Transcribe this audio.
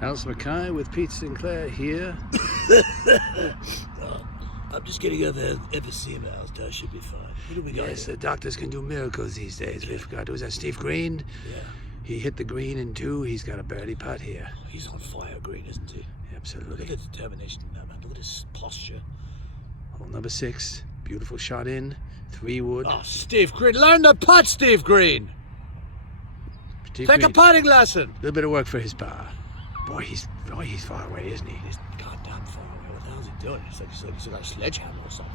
Alice Mackay with Pete Sinclair here. I'm just getting over emphysema. I should be fine. What do we got Yes, here? the doctors can do miracles these days. We forgot. Was that Steve Green? Yeah. He hit the green in 2. He's got a birdie putt here. He's on fire, Green, isn't he? Look Absolutely. at the determination in that man. Look at his posture. Hole number 6. Beautiful shot in. 3 wood. Oh, Steve Green. Learn the putt, Steve Green. Steve Take a Green. putting lesson. A little bit of work for his par. Boy, he's far away, isn't he? He's goddamn far away. What the hell's he doing? He's like a sledgehammer or something.